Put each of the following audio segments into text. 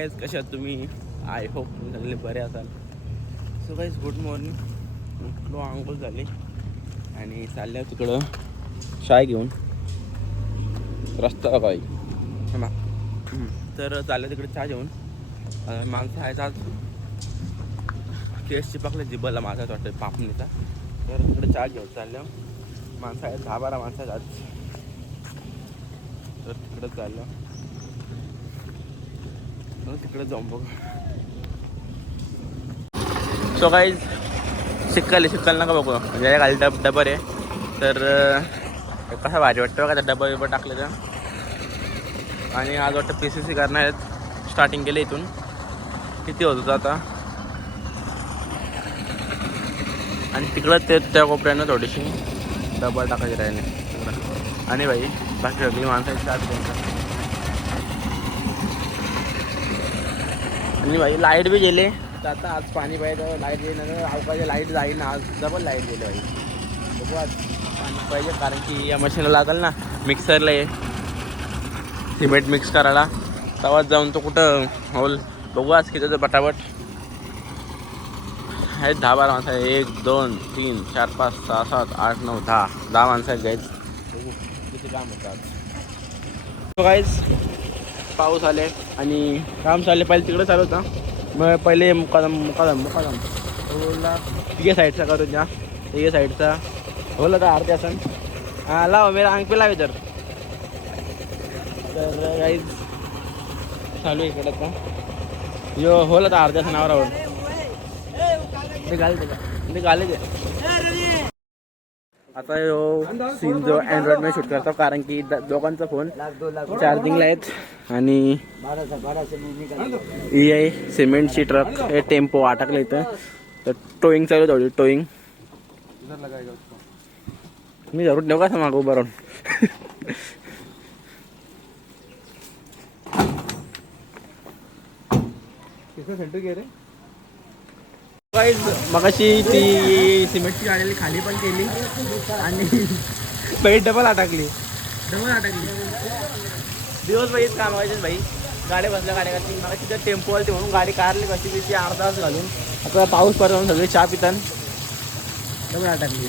Guys कशा तुम्ही? I hope तुम्ही सगळे बरे असाल. सो गाईज गुड मॉर्निंग उठलो आंघोळ झाली. आणि चालल्या तिकडं शाय घेऊन. रस्ता काही ना तर चालल्या तिकडे चहा घेऊन. माणसं आहे आज. केस चिपकले जिबला माझा वाटतं पापणीचा. तर तिकडे चहा घेऊन चालल्या. माणसं आहेत दहा बारा माणसं आहेत आज. तर तिकडं चाललं तर तिकडे जाऊन बघ. सो काही शिकल शिक्कल नका बघू. म्हणजे खाली डब डबर आहे. तर कसा भारी वाटतं बघा त्या डबा बिबा टाकलं तर. आणि आज वाटतं पी सी सी करणार आहेत. स्टार्टिंग केलं इथून. किती होत होतं आता? आणि तिकडं ते त्या कोपऱ्यानं थोडीशी डबल टाकायची राहिली. आणि भाई बाकी सगळी माणसं आणि भाई लाइट बी गेले. तर आता आज पाणी पाहिजे लाइट गेली नंतर अवकाळी लाइट जाईल आज डबल लाइट गेली भाई बघू आज पाणी पाहिजे कारण की या मशीनला लागेल ना मिक्सरला आहे सिमेंट मिक्स करायला. तेव्हाच जाऊन तो कुठं होल. बघू आज किती पटापट. आहेत दहा बारा माणसं. आहे एक दोन तीन चार पाच सहा सात आठ नऊ दहा. दहा माणसं आहेत गाईज बघू किती काम होतात. गाईज पाऊस आले आणि काम चालले पहिले तिकडे चालू होता. मग पहिले मुकादम मुकादम मुकादम बोलला तिघे साईडचा करून द्या तिघे साईडचा. बोलला तर अर्ध्या सण हां लाव मेरा अंग पे लावे तर गाईज चालू आहे इकडं आता. यो होला तर अर्ध्या सणावर ते घाल ते ते घाले आता यो सीन जो अँड्रॉइडमध्ये शूट करतो कारण की दोघांचा फोन चार्जिंगला आहेत आणि ई आय सिमेंटची ट्रक हे टेम्पो अटकलं इथं. तर टोईंग चालू आहे थोडी टोईंग मी जरूर ठेव का मागं उभं राहून मगाशी ती सिमेंटची गाडी खाली पण केली आणि बाई डबल अटकली. डबल अटकली. दिवस बाई काम व्हायचे भाई. गाड्या बसल्या गाड्या घातली मगाशी त्या टेम्पो आली म्हणून गाडी कारली कशी तिची अर्धा तास घालून. आता पाऊस पडला सगळे चहा पितान डबल अटकली.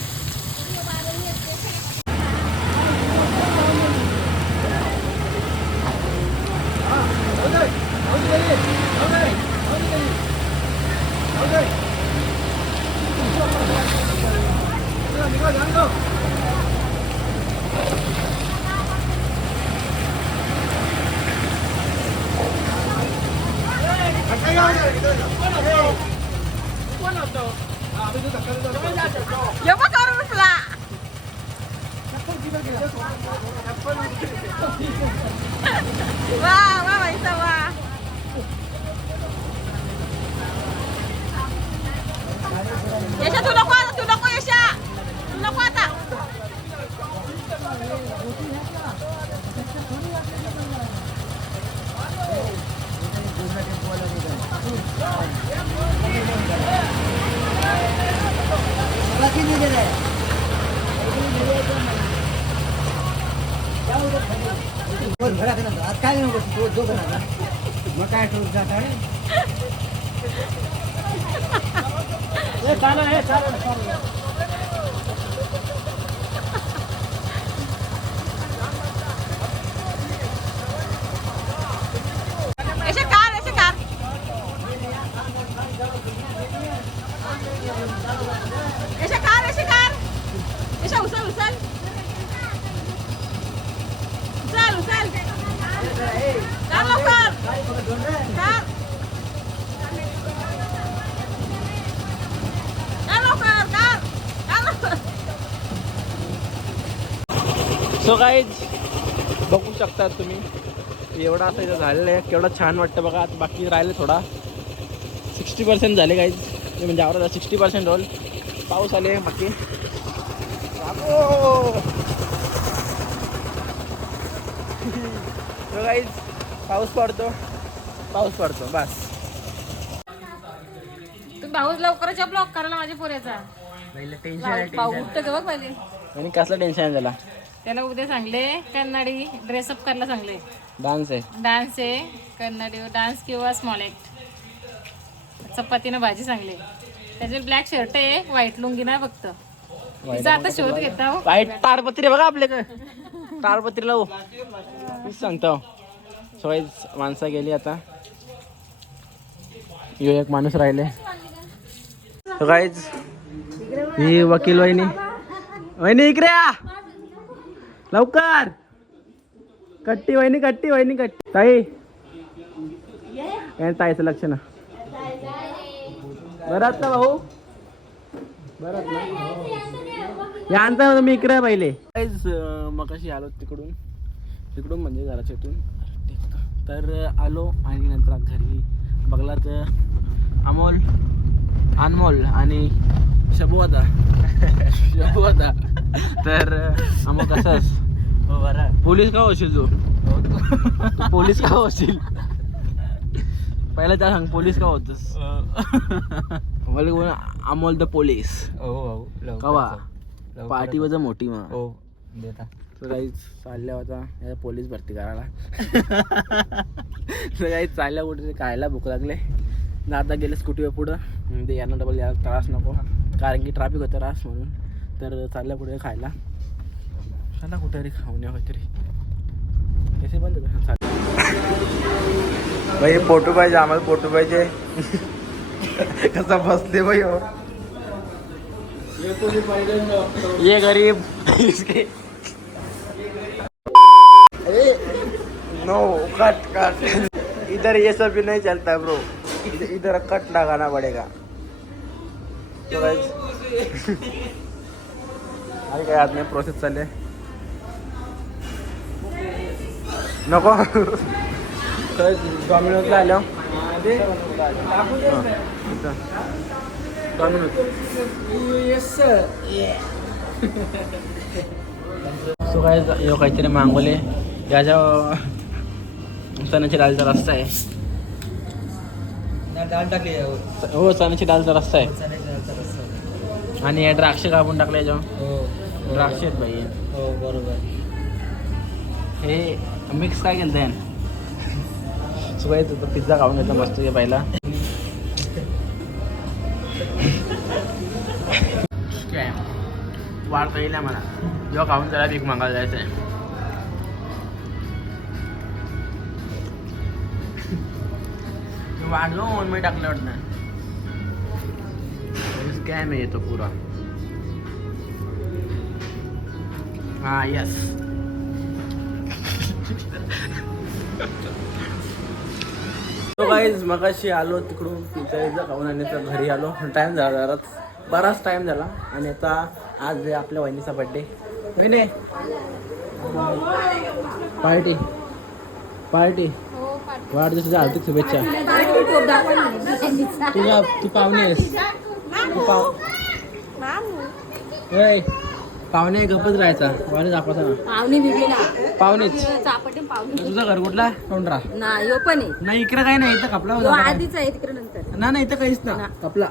Lleva todo el pla. Wah, wah, bisa wah. Yesha, tu नको आता, तू नको यशा तू नको आता काय नको तो मग काय ठोक जात आहे चालेल हे चालेल चालेल यशा कार यशा कार यशा कार यशा कार यशा उचल उचल उचल उचल कार लवकर कार कार लवकर कार कार लवकर सो गाईज बघू शकता तुम्ही. एवढा असं इथं झालेलं आहे. केवढं छान वाटतं बघा. आता बाकी राहिले थोडा. सिक्स्टी पर्सेंट झाले गाईज म्हणजे आवडा सिक्स्टी पर्सेंट रोल पाऊस आले बाकी. गाईज पाऊस पडतो. पाऊस पडतो बस. तू भाऊ लवकरच ब्लॉक करायला माझ्या पोऱ्याचा. टेन्शन आणि कसलं टेन्शन आहे त्याला उद्या सांगले कन्नडी ड्रेसअप करायला सांगले. डान्स आहे. डान्स आहे कन्नडी डान्स किंवा स्मॉल ॲक्ट चपातीनं भाजी सांगले. त्याचे ब्लॅक शर्ट आहे व्हाईट लुंगी ना फक्त. तिचा आता शोध घेता हो. वाईट आहे बघा आपल्याकडे ताडपत्री लावू मीच सांगतो. सवय माणसं गेली आता. यो एक माणूस राहिले. काहीच ही वकील वहिनी. वहिनी इकडे या. लवकर. कट्टी वहिनी कट्टी वहिनी कट्टी. ताई. काय ताईचं लक्ष ना. बरात ना भाऊ. बरात ना. यांचा मी इकडे पाहिले. मग कशी आलो तिकडून. तिकडून म्हणजे घराच्या इथून. तर आलो आणि नंतर घरी बघला तर अमोल अनमोल आणि शबू होता शबू होता तर अमोल कसास पोलीस का होशील तू? पोलीस का होशील? पहिला त्या सांग पोलीस का होतस? मला कोण अमोल द पोलीस कवा? पार्टी वजा मोठी मग. हो काही चालल्या होता या पोलीस भरती करायला. काही चालल्या कुठे खायला भूक लागले. आता गेले स्कूटीवर पुढं. ते यांना डबल यायला त्रास नको. कारण की ट्रॅफिक होतं त्रास म्हणून. तर चालल्या कुठे खायला. चला कुठे तरी खाऊन या काहीतरी. कसे बंद कर भाई फोटो पाहिजे आम्हाला फोटो पाहिजे कसा बसले भाई हो. ये गरीब. इसके नो कट कट इधर ये सब भी नहीं चलता ब्रो इधर कट लगाना पड़ेगा. तो guys, काय आज प्रोसेस चालले नको. डॉमिनोजला आलो. सो काय यो काहीतरी मागवले याच्या चण्याची डाळीचा रस्ता आहे. डाळ टाकली हो चण्याची डाळीचा रस्ता आहे. आणि हे द्राक्ष कापून टाकले याच्यावर. हो. द्राक्ष आहेत भाई हो बरोबर. हे मिक्स काय केलं त्यान सुगाय तू पिझ्झा खाऊन घेतला मस्त आहे पहिला. काय? वाढता येईल मला. जेव्हा खाऊन त्याला भीक मागायला जायचं आहे. वाढलो मी टाकलं वाटतं. स्कॅम आहे येतो पुरा. हा यस तो गाईज मगाशी आलो तिकडून पिझ्झा खाऊन आणि आता घरी आलो. टाइम झाला जरा बराच टाइम झाला. आणि आता आज आपल्या वहिनीचा बड्डे वहिने. पार्टी पार्टी वाढदिवसाच्या हार्दिक शुभेच्छा. तुझ्या तू पाहुणे आहेस. तू पाव होय. पाहुणे गप्पच राहायचा. वाढ दाखवता ना. पाहुणे बिगले ना पाहुणेच चापटे पाहुणे. तुझं घर कुठला? तोंडरा. ना यो पण आहे. नाही इकडे काही नाही इथं कपला यो होता. काय? आधीच आहे तिकडे नंतर. ना नाही इथं काहीच ना. कपला.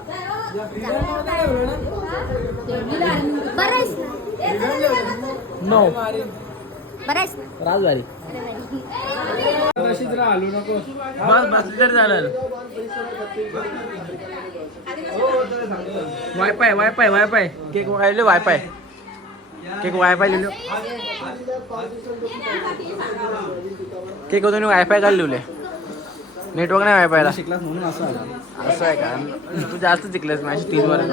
नो? राजवारी बस बस तरी झालं वायफाय वायफाय वायफाय. केक वायले वायफाय. केक वायफाय लिहिलो केक होतो वायफाय घाल लिहिले नेटवर्क नाही वायफायला शिकलास म्हणून असं आलं असं आहे का तू जास्त शिकलेस माझी तीन वर्ष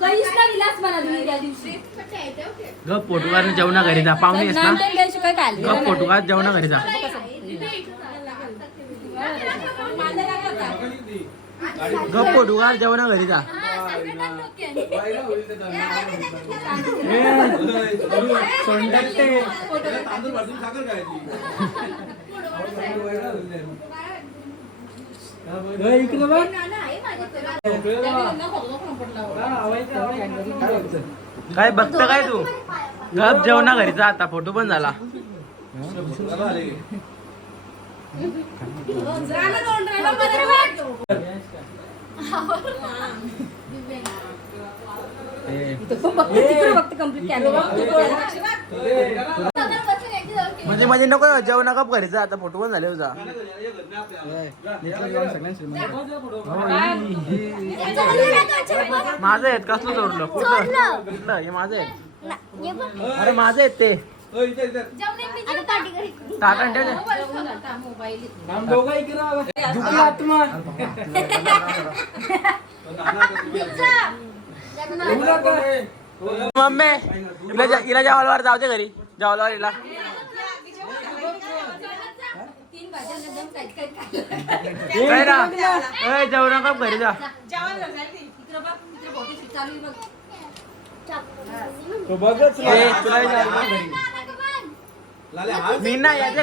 कधीच ना. दिलास मला तुम्ही त्या दिवशी. ग पोटुगार जेवणा घरी जा. पाहुणे ना? नामटेन द्यायची काय काय ग पोटुगार जेवणा घरी जा. ग पोटुगार जेवणा घरी जा. काय बघतं काय तू? गप जेवणा घरीचा आता फोटो पण झाला तिकडे फक्त कंप्लीट कॅमेरा म्हणजे म्हणजे नको जेवण नका घरीचा आता फोटो पण झाले तुझा माझं आहेत कसलं जोडलं? कुठलं कुठलं? हे माझं आहेत. अरे माझं आहेत ते. टाटा ठेव मम्मी इला इला जावालवार जाऊ घरी. जावालवार इला. जाऊ नका घरी जा. मी ना. याच्या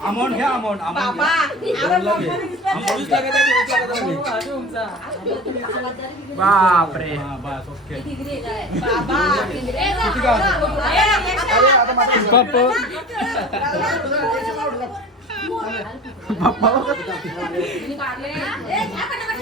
अमाऊंट घ्या अमाऊंट बापरे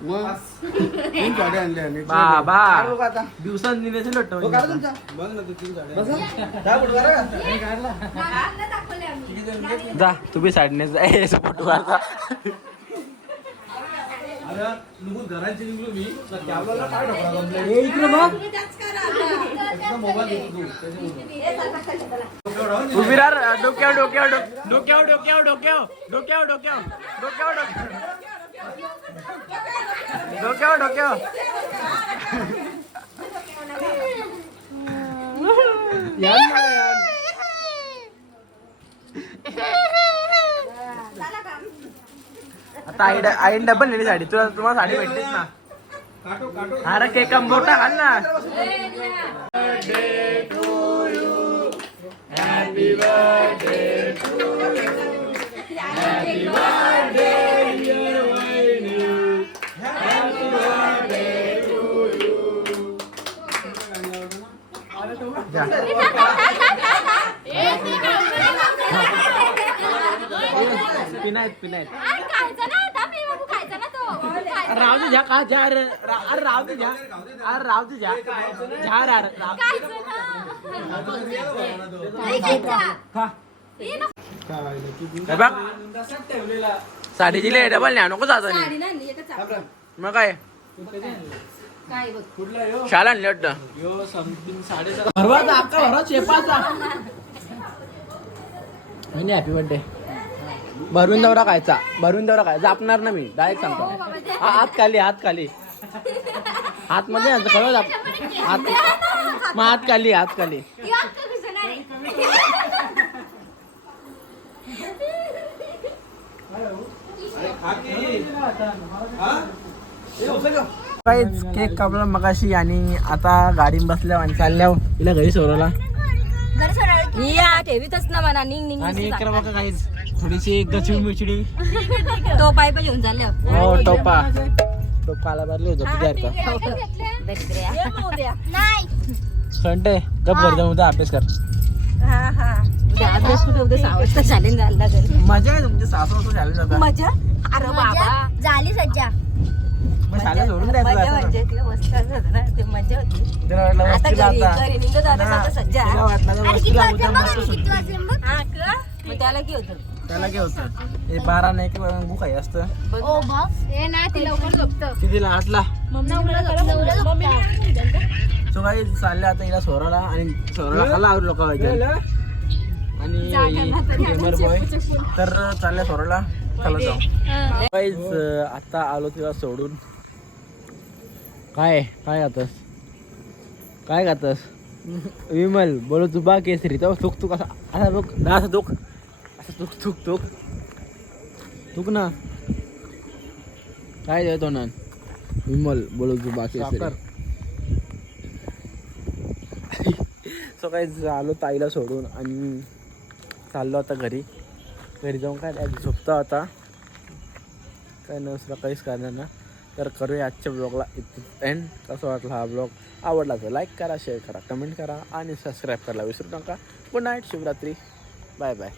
मग? तीन साडे आणले आणि बाबा. दिवसात लोट बघ ना तू तीन साडे जा तुम्ही साडने जा. फोटो काढता अरे नुकून घरांची निघलो मी तर कॅबला काय ढकला मोबाईल देतो तू. त्याच्यामुळे. उभी राहा डोक्यावर डोक्यावर डोक- डोक्यावर डोक्यावर डोक्यावर डोक्यावर डोक्यावर डोक्यावर डोक्यावर. डोक्यावर डोक्यावर आता आई आई डबल नेली साडी तुला तुम्हाला साडी भेटलीच ना काटो काटो अरे केक मोठा घाल ना पिनायत पिनायत राव दे झा का झा अरे रा- अरे राव दे झा अरे राव दे झा झा रा राव बघ साडीची ले डबल न्या नको जाता. मग काय काय बघ. शाला आणली वाटतं. भरवाचा अक्का भरवा शेपाचा हॅपी बर्थडे भरून दौरा खायचा भरून दौरा खायचा. जापणार ना मी डायरेक्ट सांगतो. हा, हात खाली हात खाली. हात मध्ये कळलं जाप हात मग हात खाली हात खाली. काहीच केक कापला मगाशी आणि आता गाडी बसल्या आणि चालल्या तिला घरी सोडवला या ठेवीतच ना म्हणा. निघ निघ आणि इकडे बघा काहीच थोडीशी गचूळ मिचडी तो पायप घेऊन चालल्या हो टोपा. टोपाला भरली होती का संटे गप घर जाऊन उद्या अभ्यास कर. हा हा. अभ्यास कुठे उद्या सहा वाजता चालेल मजा आहे तुमच्या सासू झाले जाता. मजा? अरे बाबा. झाली सज्जा. मग शाळेत सोडून द्यायचं मजा असं ना. म्हणजे ते मस्त होतं ना ते मजा होती. तिला वाटलं आता वस्तीला घरी आता घरी निघत आता हा, आता सज्जा. तिला वाटलं का अरे किती वस्तीला वाजले उद्या बघ मस्त आणि किती सुट्टी. वाजले बघ? हा का मग त्याला की होतं. त्याला काय होतं. हे बारा नाही की बुक आहे असतं. ओ बाप ए नाही ती लवकर झोपतं. कितीला? आठला? नवरा झोपतं. सो काही चालले आता हिला सोराला आणि सोराला खाला आवर लोक आणि गेमर बॉय तर चालल्या सोराला चला जाऊ. गाईज आता आलो तिला सोडून. काय काय खातस? काय खातस? विमल बोलो तू बा केसरी. तर थुक थुक असा असा बघ ना असं थुक असं थुक थुक थुक थुक ना. काय देतो ना विमल बोलो तू बा केसरी. सो काही आलो ताईला सोडून आणि चाललो आता घरी. घरी जाऊन काय झोपतो आता. काय नसलं काहीच करणार ना. तर करूया आजच्या ब्लॉगला इथं एंड कसं वाटलं हा ब्लॉग आवडला तर लाईक करा शेअर करा कमेंट करा आणि सबस्क्राईब करायला विसरू नका. Good night Shivaratri. Bye bye